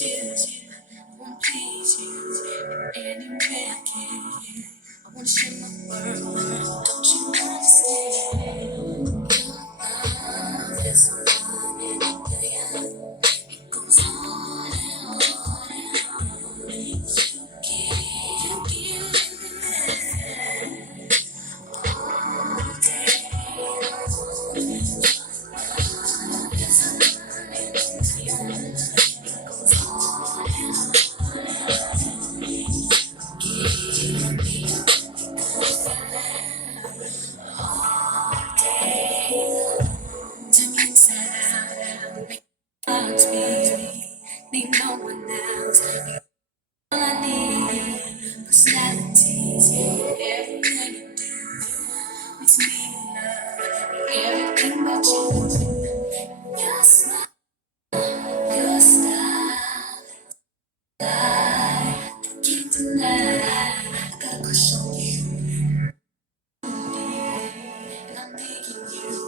you, I won't please you anywhere I can. I wanna share my world, don't you understand? Love is one in a million. It goes on and on and on. You give all day. Turn me inside out, make my heart beat. Need no one else. All I need, personalities, everything you do. It's me in love, everything but you. Your smile, your style, I can't deny. I got a crush on you, and I'm digging you.